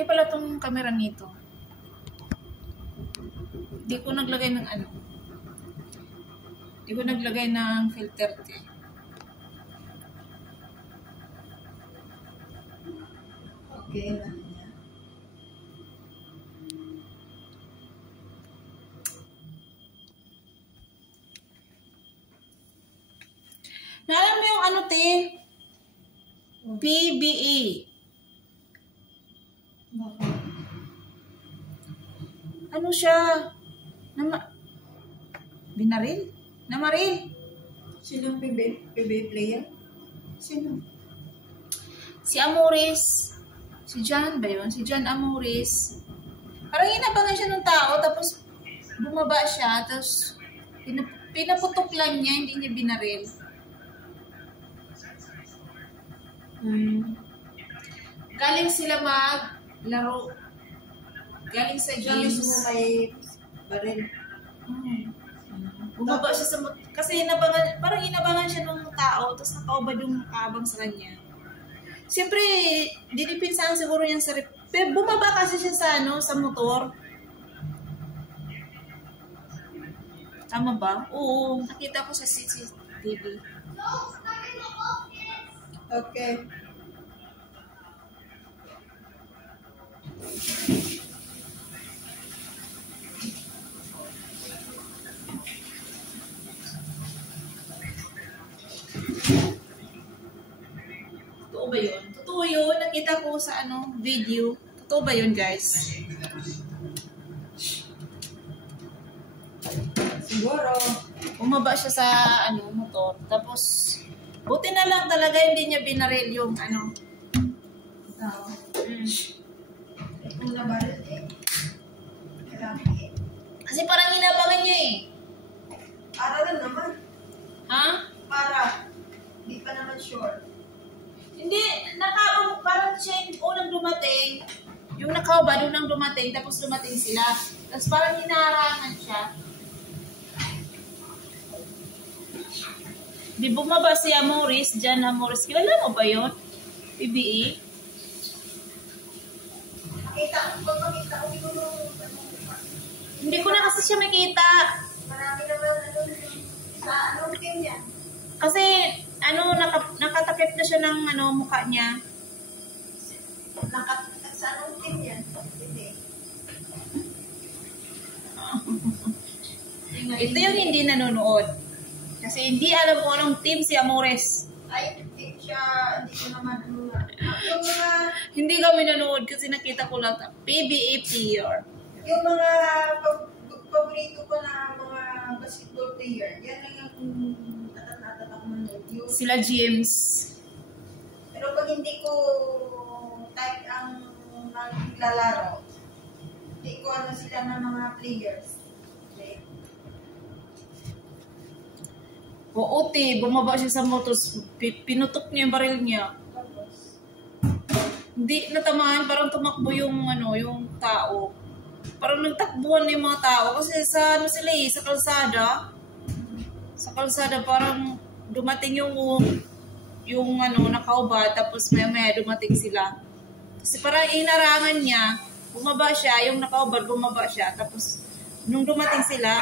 Okay pala tong camera nito. Di ko naglagay ng ano. Di ko naglagay ng filter. Okay na niya. Naalam mo yung ano, te? PBA. Ano siya? Binaril? Namaril? Sino PB player? Sino? Si Amoris. Si John ba yun? Si John Amoris. Parang inabangan siya ng tao, tapos bumaba siya, tapos pinaputok lang niya, hindi niya binaril. Galing sila maglaro. Galing sa Yung games. may baril. Bumaba siya sa kasi inabangan, parang inabangan siya ng tao, tapos nakaubad yung nakabang sa kanya. Siyempre, dinipinsahan siguro yan sa pero bumaba kasi siya sa sa motor. Tama ba? Oo, nakita ko sa CCTV. Okay. Totoo ba yun? Totoo yun. Nakita ko sa video. Totoo ba yun, guys? Siguro. Bumaba siya sa motor. Tapos, buti na lang talaga hindi niya binaril yung Tao. Kung nabaril Kasi parang inabangan niya eh. para lang naman. Ha? Para. Hindi pa naman sure. Hindi, parang siya yung unang dumating. Yung nakahubad, unang dumating, tapos dumating sila. Tapos parang hinaharangan siya. Di bumaba si Amoris, John Amoris. Kilala mo ba yun? PBA? Pag makita ko siguro. Hindi ko na kasi siya makita. Marami naman sa team niya. Kasi, nakatakip na siya ng mukha niya. Sa anong team niya? Hindi. Ito yung hindi nanonood. Kasi hindi alam kung anong team si Amores. Ay, hindi ko naman yung mga Hindi kami nanonood kasi nakita ko lang PBA player. yung mga paborito ko na mga basketball player. Yan lang yung tatak mo yung Sila James. pero pag hindi ko type ang naglalaro, hindi ko sila ng mga players. Okay. Oo, bumaba siya sa motor, pinutok niya yung baril niya. Tapos, Hindi natamaan, parang tumakbo yung yung tao. Parang nagtakbuhan na yung mga tao kasi sa sila sa kalsada. Sa kalsada parang dumating yung nakaubad, tapos maya dumating sila. Kasi parang inarangan niya, bumaba siya, yung nakaubad bumaba siya, tapos nung dumating sila,